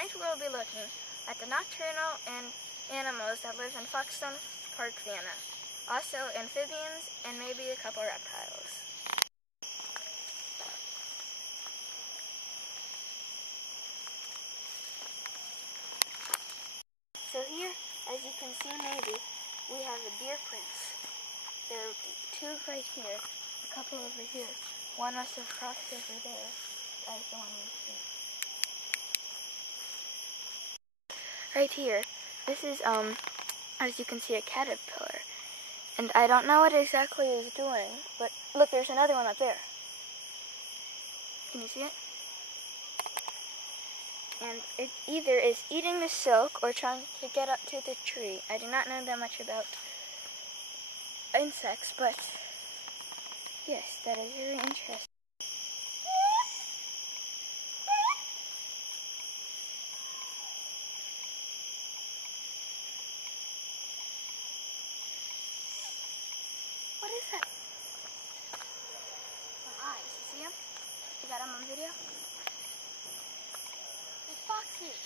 tonight we will be looking at the nocturnal and animals that live in Foxstone Park, Vienna. Also amphibians and maybe a couple reptiles. So here, as you can see maybe, we have the deer prints. There are two right here, a couple over here. One must have crossed over there. That's the one we see. Right here, this is, as you can see, a caterpillar. And I don't know what exactly it's doing, but look, there's another one up there. Can you see it? And it either is eating the silk or trying to get up to the tree. I do not know that much about insects, but yes, that is very interesting. What is that? Some eyes. You see them? You got them on video? They're foxes.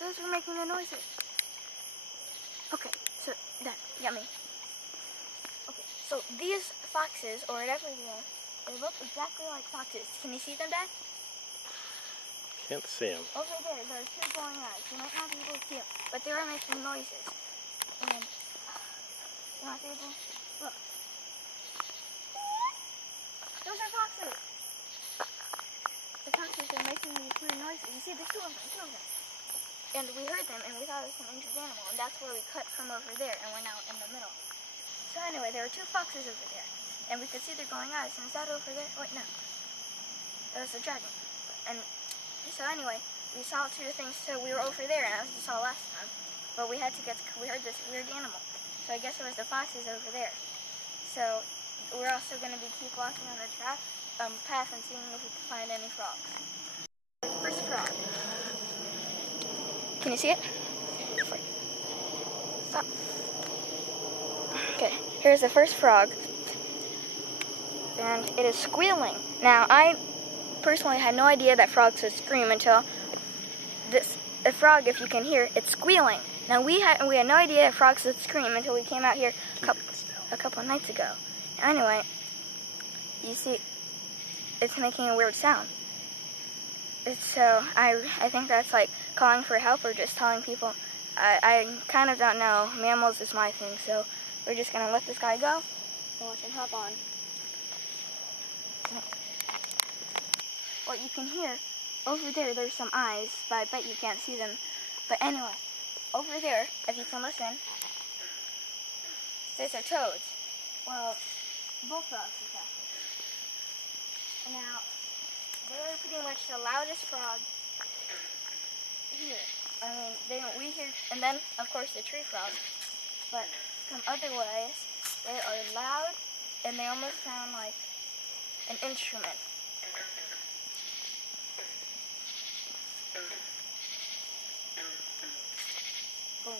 Those are making the noises. Okay, so that got me. Okay, so these foxes, or whatever they look exactly like foxes. Can you see them, Dad? Can't see them. Over there are two glowing eyes. You might not be able to see them, but they are making noises. And you might be able to look. Those are foxes. The foxes are making these weird noises. You see, there's two of them. And we heard them, and we thought it was some injured animal, and that's where we cut from over there, and we're now in the middle. So anyway, there were two foxes over there, and we could see their glowing eyes. And is that over there? Wait, no. That was the dragon. And so anyway, we saw two things. So we were over there, and as you saw last time, but we heard this weird animal. So I guess it was the foxes over there. So we're also going to keep walking on the path and seeing if we can find any frogs. First frog. Can you see it? Stop. Okay, here's the first frog. And it is squealing. Now, I personally had no idea that frogs would scream until a frog, if you can hear, it's squealing. Now, we had no idea that frogs would scream until we came out here a couple of nights ago. Anyway, you see, it's making a weird sound. So I think that's like calling for help or just telling people. I kind of don't know. Mammals is my thing, so we're just going to let this guy go and watch him hop on. What you can hear, over there's some eyes, but I bet you can't see them. But anyway, over there, if you can listen, these are toads. Well, bullfrogs exactly. Now, they're pretty much the loudest frog here. I mean, we hear, and then, of course, the tree frog. But from other ways, they are loud, and they almost sound like an instrument. Boom.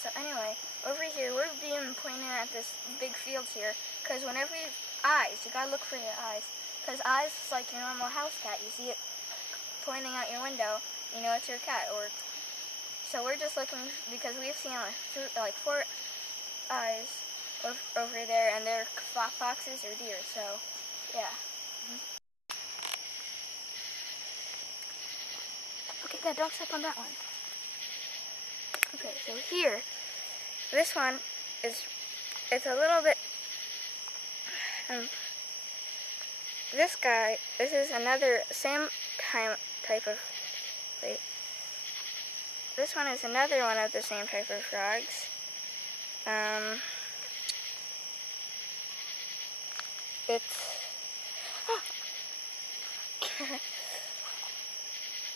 So anyway, over here, we're being pointed at this big fields here, because whenever you gotta look for the eyes, because eyes is like your normal house cat. You see it pointing out your window, you know it's your cat. So we're just looking, because we've seen like 4 eyes over there, and they're foxes or deer, so yeah. Okay, Dad, don't step on that one. Okay, so here, this one it's a little bit, this is another same type of, this one is another one of the same type of frogs.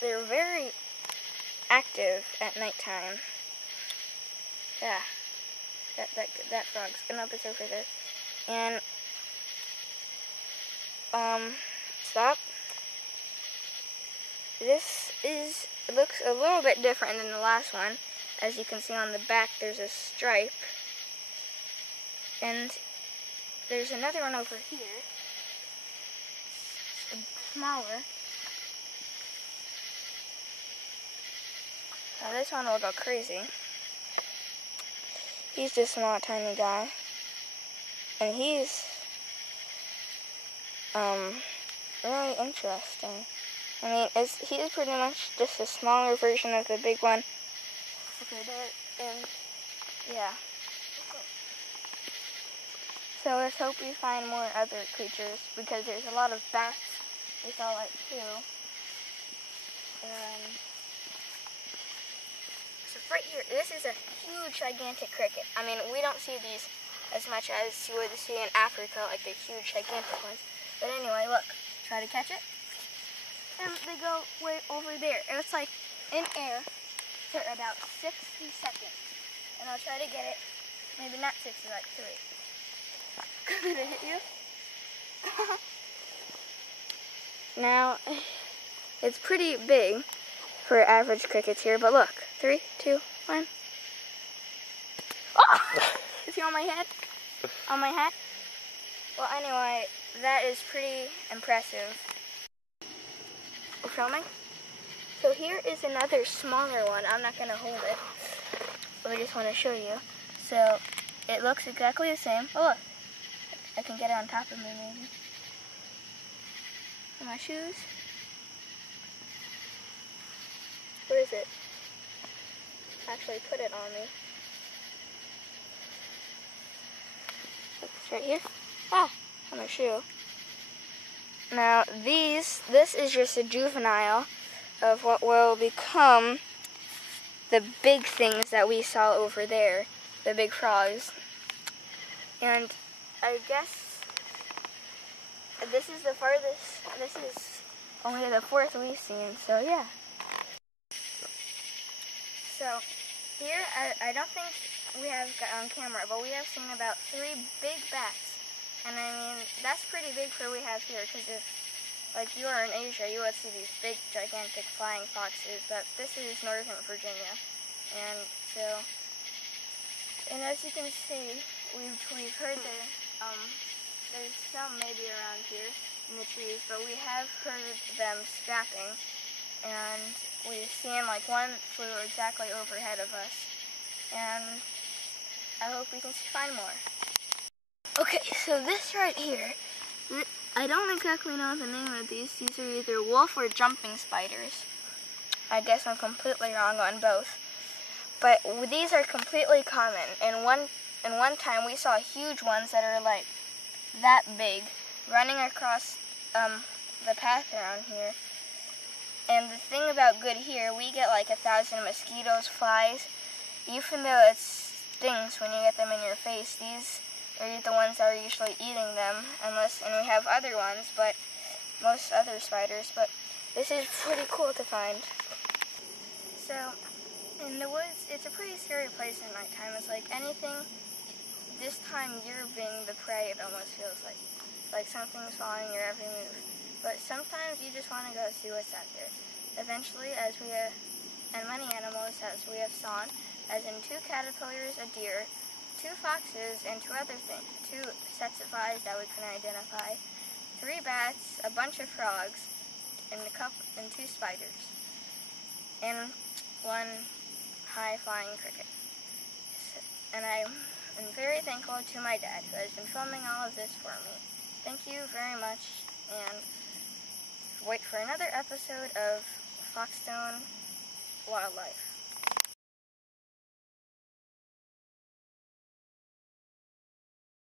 They're very active at nighttime. Yeah, that frog's, and up it's over there. And stop. This looks a little bit different than the last one. As you can see on the back, there's a stripe. And there's another one over here, smaller. Now this one will go crazy. He's just a small, tiny guy. And he's really interesting. I mean, he is pretty much just a smaller version of the big one. Okay, there, and yeah. So let's hope we find more other creatures, because there's a lot of bats. We saw like 2. So right here, this is a huge, gigantic cricket. I mean, we don't see these as much as you would see in Africa, like the huge, gigantic ones. But anyway, look, try to catch it. And they go way over there. And it's like in air for about 60 seconds. And I'll try to get it, maybe not 60, like 3. Did it hit you? Now, it's pretty big for average crickets here, but look, 3, 2, 1. Oh! Is he on my head? On my hat? Well, anyway, that is pretty impressive. We're filming? So here is another smaller one. I'm not going to hold it, but I just want to show you. So it looks exactly the same. Oh, look. I can get it on top of me, maybe. And my shoes. Where is it? Actually put it on me. It's right here. Ah, on my shoe. Now this is just a juvenile of what will become the big things that we saw over there, the big frogs. And I guess this is the farthest, this is only the 4th we've seen, so yeah. So here, I don't think we have got on camera, but we have seen about 3 big bats. And I mean, that's pretty big for what we have here, because if, like, you are in Asia, you would see these big, gigantic flying foxes, but this is Northern Virginia. And so, and as you can see, we've heard there's some maybe around here in the trees, but we have heard them scrapping, and we've seen like one flew exactly overhead of us, and I hope we can find more. Okay, so this right here, I don't exactly know the name of these. These are either wolf or jumping spiders. I guess I'm completely wrong on both. But these are completely common. And one time we saw huge ones that are like that big running across the path around here. And the thing about good here, we get like 1,000 mosquitoes, flies. Even though it stings when you get them in your face, these are the ones that are usually eating them, and we have other ones, but most other spiders, but this is pretty cool to find. So, in the woods, it's a pretty scary place at nighttime. It's like anything, this time you're being the prey, it almost feels like something's following your every move. But sometimes you just want to go see what's out there. Eventually, as we have, and many animals as we have sawn, as in 2 caterpillars, a deer, 2 foxes, and 2 other things, 2 sets of eyes that we couldn't identify, 3 bats, a bunch of frogs, and 2 spiders, and 1 high-flying cricket. And I am very thankful to my dad, who has been filming all of this for me. Thank you very much, and wait for another episode of Foxstone Wildlife.